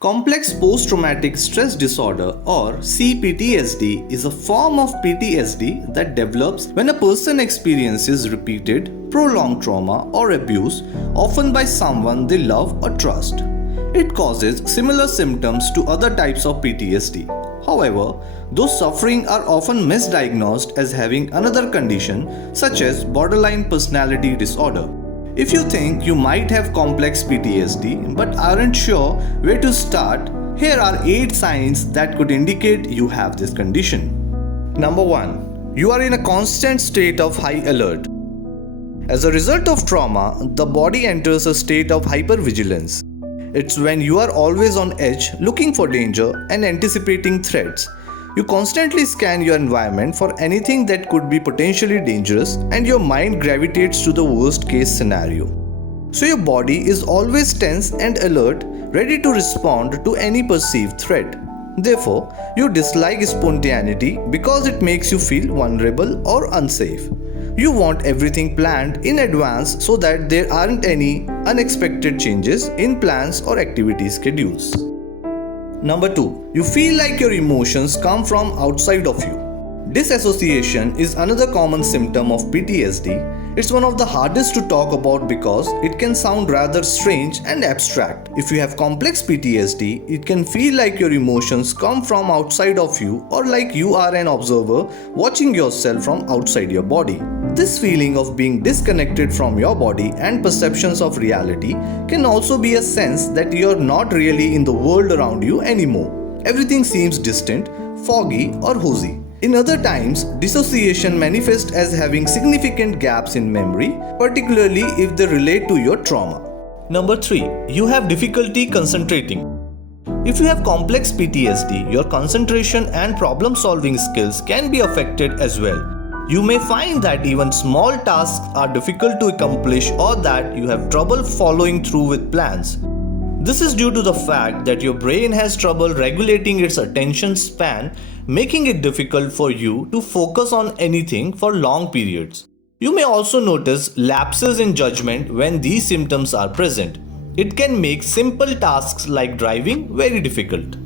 Complex post-traumatic stress disorder or CPTSD is a form of PTSD that develops when a person experiences repeated, prolonged trauma or abuse, often by someone they love or trust. It causes similar symptoms to other types of PTSD. However, those suffering are often misdiagnosed as having another condition such as borderline personality disorder. If you think you might have complex PTSD but aren't sure where to start, here are 8 signs that could indicate you have this condition. Number 1. You are in a constant state of high alert. As a result of trauma, the body enters a state of hypervigilance. It's when you are always on edge, looking for danger and anticipating threats. You constantly scan your environment for anything that could be potentially dangerous, and your mind gravitates to the worst case scenario. So your body is always tense and alert, ready to respond to any perceived threat. Therefore, you dislike spontaneity because it makes you feel vulnerable or unsafe. You want everything planned in advance so that there aren't any unexpected changes in plans or activity schedules. Number 2. You feel like your emotions come from outside of you. Disassociation is another common symptom of PTSD. It's one of the hardest to talk about because it can sound rather strange and abstract. If you have complex PTSD, it can feel like your emotions come from outside of you or like you are an observer watching yourself from outside your body. This feeling of being disconnected from your body and perceptions of reality can also be a sense that you're not really in the world around you anymore. Everything seems distant, foggy, or hazy. In other times, dissociation manifests as having significant gaps in memory, particularly if they relate to your trauma. Number 3. You have difficulty concentrating. If you have complex PTSD, your concentration and problem-solving skills can be affected as well. You may find that even small tasks are difficult to accomplish or that you have trouble following through with plans. This is due to the fact that your brain has trouble regulating its attention span, making it difficult for you to focus on anything for long periods. You may also notice lapses in judgment when these symptoms are present. It can make simple tasks like driving very difficult.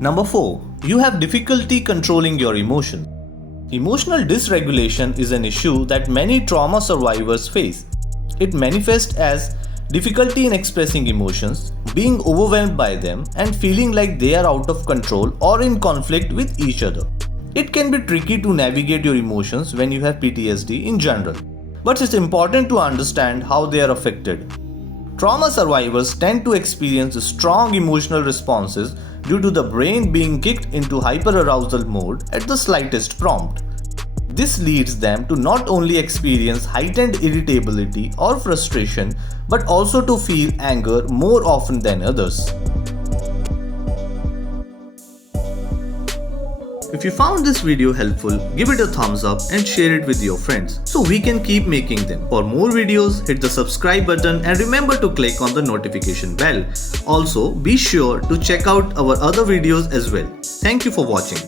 Number 4. You have difficulty controlling your emotions. Emotional dysregulation is an issue that many trauma survivors face. It manifests as difficulty in expressing emotions, being overwhelmed by them, and feeling like they are out of control or in conflict with each other. It can be tricky to navigate your emotions when you have PTSD in general, but it's important to understand how they are affected. Trauma survivors tend to experience strong emotional responses due to the brain being kicked into hyperarousal mode at the slightest prompt. This leads them to not only experience heightened irritability or frustration, but also to feel anger more often than others. If you found this video helpful, give it a thumbs up and share it with your friends so we can keep making them. For more videos, hit the subscribe button and remember to click on the notification bell. Also, be sure to check out our other videos as well. Thank you for watching.